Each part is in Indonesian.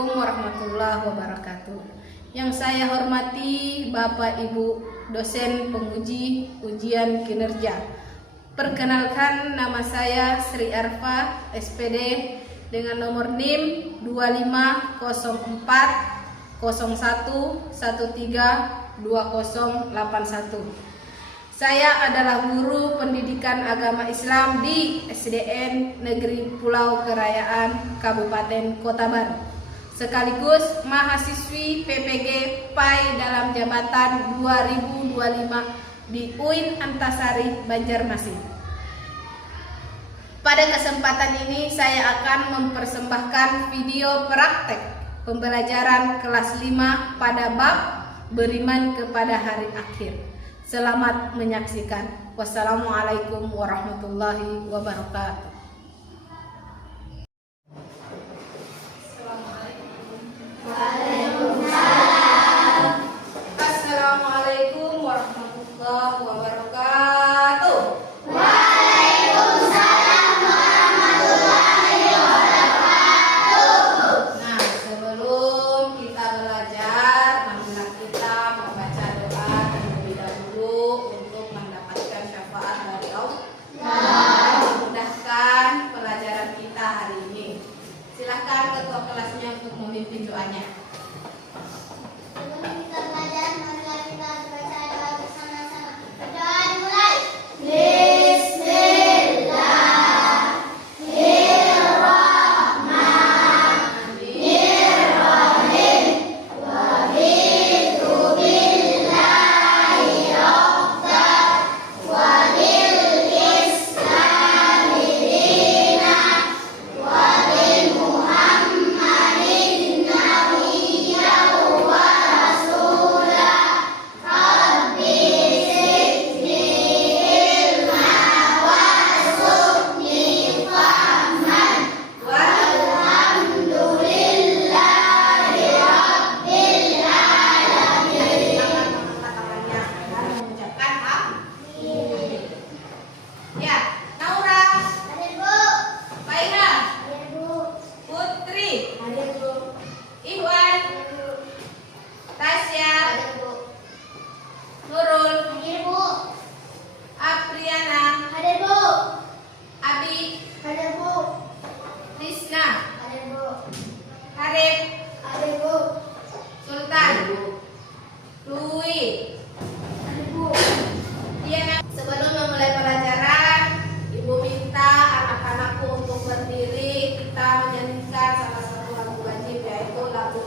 Assalamualaikum warahmatullahi wabarakatuh. Yang saya hormati Bapak Ibu dosen penguji ujian kinerja. Perkenalkan, nama saya Sri Arfa, SPD dengan nomor NIM 250401132081. Saya adalah guru pendidikan agama Islam di SDN Negeri Pulau Kerayaan, Kabupaten Kota Baru, sekaligus mahasiswi PPG PAI dalam jabatan 2025 di UIN Antasari, Banjarmasin. Pada kesempatan ini saya akan mempersembahkan video praktek pembelajaran kelas 5 pada bab beriman kepada hari akhir. Selamat menyaksikan. Wassalamualaikum warahmatullahi wabarakatuh. Assalamualaikum warahmatullahi wabarakatuh. Waalaikumsalam warahmatullahi wabarakatuh. Nah, sebelum kita belajar, marilah kita membaca doa terlebih dahulu untuk mendapatkan syafaat dari Allah dan memudahkan pelajaran kita hari ini. Silakan ketua kelasnya untuk memimpin doanya. Sebelum kita belajar, marilah kita baca doa bersama-sama. Berdoa dimulai. Bismillahirrahmanirrahim. Raditu billahi rabban wa bil islami dinan wa bi Muhammadin nabiyyan wa rasulah. Rabbi zidni ilman warzuqni fahman walhamdulillahi rabbil alamin. Tangannya dan mengucapkan amin. Ya, Naura, Hadir Bu. Faiha, Hadir Bu. Putri, Hadir Bu. Iwan, Hadir Bu. Tasya, Hadir Bu. Nurul, Hadir Bu. Apriana, Hadir Bu. Abi, Hadir Bu. Tisna, Hadir Bu. Harif, Hadir Bu. Sultan, Dwi, Hadir Bu. Diana. Sebelum memulai pelajaran, Ibu minta anak-anakku untuk berdiri. Kita menyanyikan salah satu lagu wajib, yaitu lagu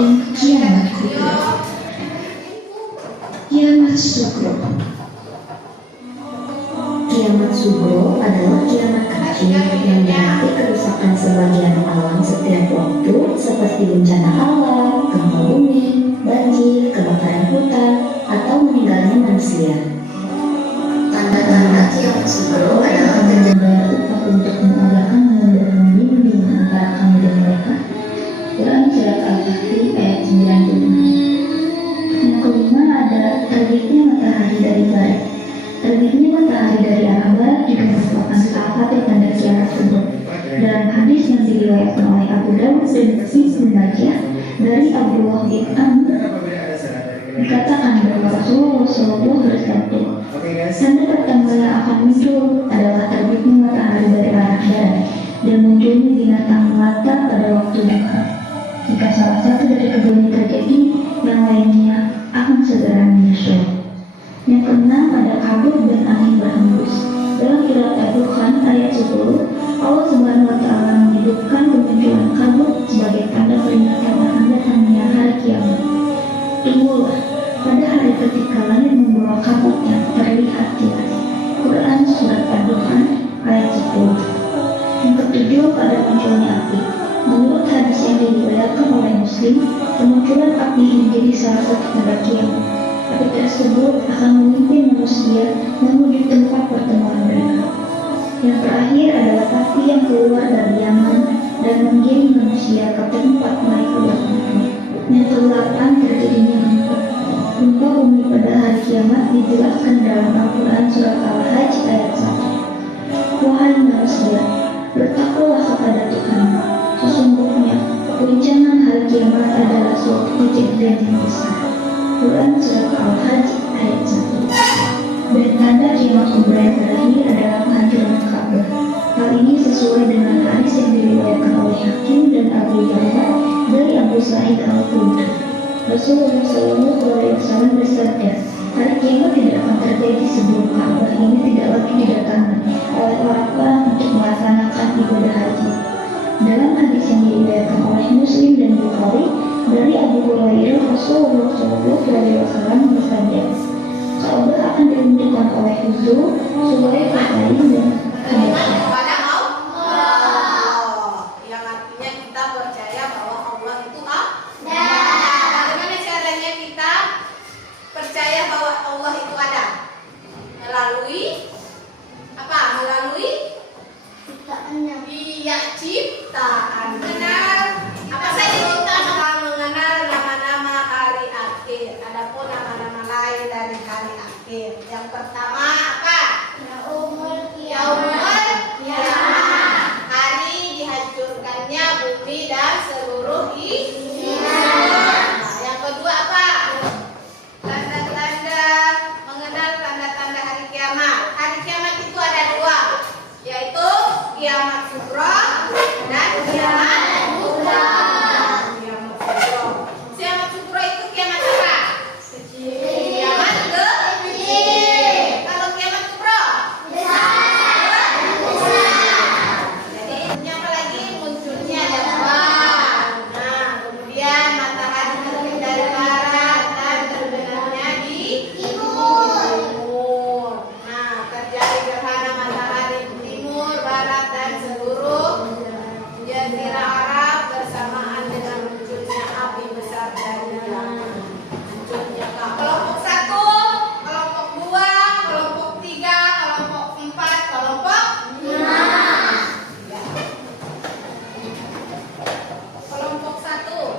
dan kiamat kubra. Kiamat sugro. Kiamat sugro adalah kiamat kecil yang berarti kerusakan sebagian alam setiap waktu seperti bencana alam, gempa bumi, banjir, kebakaran hutan, atau meninggalnya manusia. Tanda-tanda kiamat sugro adalah membayar upah untuk mengadakan bimbingan antara kami dan mereka. Quran Surat Al-Kahfi ayat 96. Yang kelima ada terbitnya matahari dari barat. Terbitnya matahari dari arah barat juga merupakan salah satu tanda kiamat kubra. Dalam hadis yang diriwayatkan oleh Abu Dawud dan Ibnu Majah dari Abdullah bin Amr dikatakan bahwa Rasulullah SAW bersabda, tanda pertama yang akan muncul adalah terbitnya matahari dari arah barat dan munculnya binatang melata pada waktu duha. Jika salah satu dari keduanya terjadi, yang lainnya akan segera menyusul. Yang keenam ada kabut dan angin berhembus. Dalam surat Al-Dukhan ayat 10, Allah Subhanahu wa Ta'ala menyebutkan kemunculan kabut sebagai tanda peringatan akan datangnya hari kiamat. Tunggulah pada hari ketika langit membawa kabut yang terlihat jelas. Quran Surat Al-Dukhan ayat 10. Yang ketujuh pada munculnya api. Menurut hadis yang diriwayatkan oleh Muslim, kemunculan api menjadi salah satu tanda kiamat. Api tersebut akan memimpin manusia menuju tempat pertemuan mereka. Yang terakhir adalah api yang keluar dari Yaman dan menggiring manusia ke tempat mereka berkumpul. Yang kedelapan terjadinya gempa. Gempa bumi pada hari kiamat dijelaskan dalam Al-Quran Surat Al-Hajj ayat 1. Wahai manusia, bertakwalah kepada Tuhan. Sesungguhnya guncangan hari kiamat adalah suatu kejadian yang besar. Quran Surat Al-Hajj ayat 1. Dan tanda kiamat kubra yang terakhir adalah penghancuran Ka'bah. Hal ini sesuai dengan hadis yang diriwayatkan oleh Hakim dan Abu Ya'la dari Abu Sa'id Al-Khudri. Rasulullah SAW bersabda, hari kiamat tidak akan terjadi sebelum Ka'bah ini tidak lagi didatangi oleh orang-orang untuk melaksanakan ibadah haji. Dalam hadis yang diriwayatkan oleh Muslim dan Bukhari dari Abu Hurairah, Rasulullah SAW bersabda, Ka'bah akan diruntuhkan oleh Huzur, Sulaik, dan Kepada Allah, yang artinya kita percaya bahwa Allah itu ada. Bagaimana caranya kita percaya bahwa Allah itu ada? Melalui apa? Melalui Ciptaannya. iya, ciptaan. Benar. Apa saja ciptaan? Kita mengenal nama-nama hari akhir. Adapun nama-nama lain dari hari akhir. Yang pertama apa? Yaumul Yaumul Qiyamah. Qiyamah. Hari dihancurkannya bumi dan seluruh isinya. Yang kedua apa? Tanda-tanda, mengenal tanda-tanda hari kiamat. Hari kiamat itu ada dua, yaitu kiamat sughra dan kiamat kubra. Kiamat sughra. Kiamat sughra itu kiamat apa? Kiamat kecil. Kalau kiamat kubra? Jadi ini apa lagi? Munculnya ada dua. Nah, kemudian matahari terbit dari barat dan terbenamnya di timur. Nah, terjadi gerhana matahari di timur, barat, dan seluruh jazirah Arab bersamaan dengan munculnya api besar dari munculnya kelompok 1, kelompok 2, kelompok 3, kelompok 4, kelompok 5. Ya. Kelompok 1,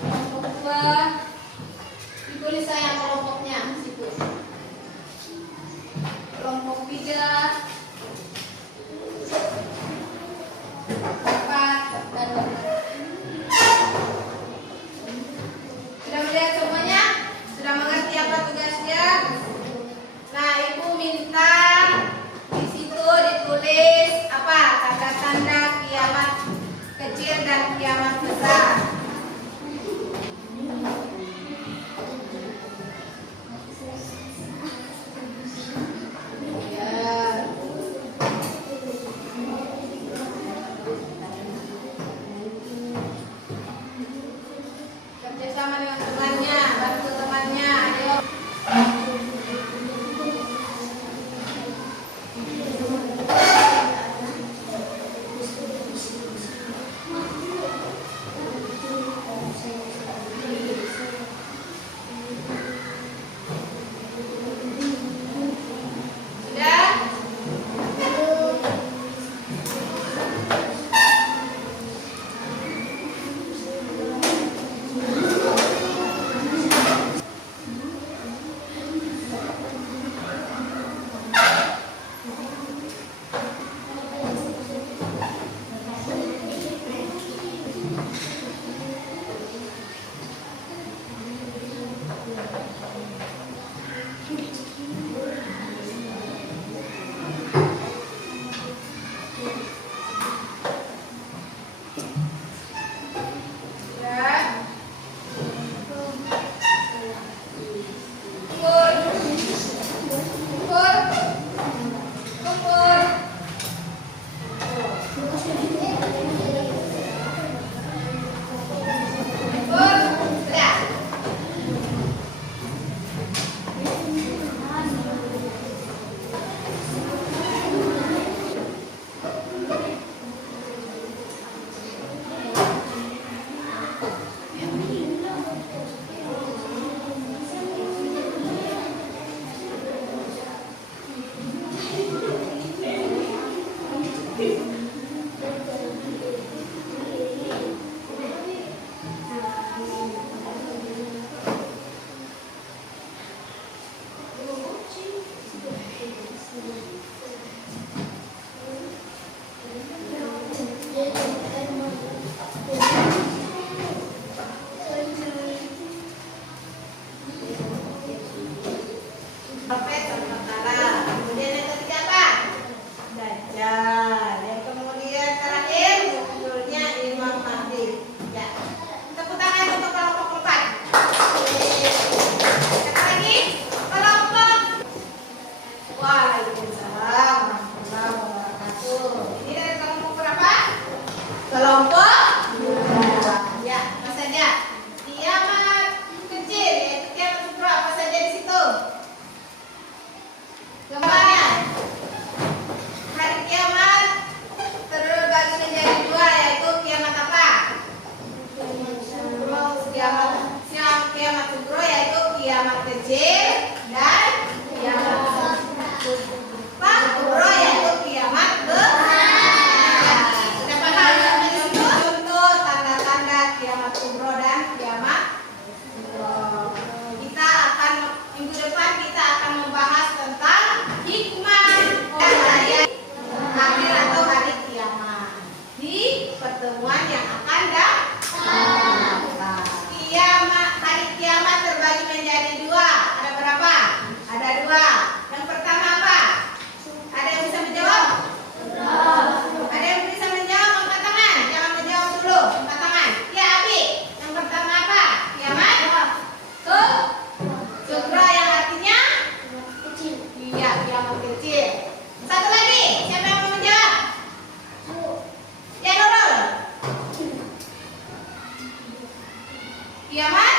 kelompok 2, ditulis saya kelompoknya situ. Kelompok 3, 4, dan 5. Sudah melihat semuanya? Sudah mengerti apa tugasnya? Nah, Ibu minta di situ ditulis apa? Tanda-tanda kiamat kecil dan kiamat besar. kecil dan kiamat Pak kubro yaitu kiamat besar. Sudah paham ya contoh tanda-tanda kiamat kubro dan kiamat kubro. Kita akan minggu depan kita akan membahas tentang hikmah hari akhir atau hari kiamat di pertemuan yang akan datang. Hari kiamat terbagi menjadi dua. Ada berapa? Ada dua. Yang pertama apa? Ada yang bisa menjawab? Ada yang bisa menjawab? Angkat tangan. Jangan menjawab dulu. Angkat tangan. Ya, Abi. Yang pertama apa? Kiamat? Sugra yang artinya? Kecil. Iya, kiamat kecil. Satu lagi. Siapa yang mau menjawab? Ya, Nurul. Kiamat?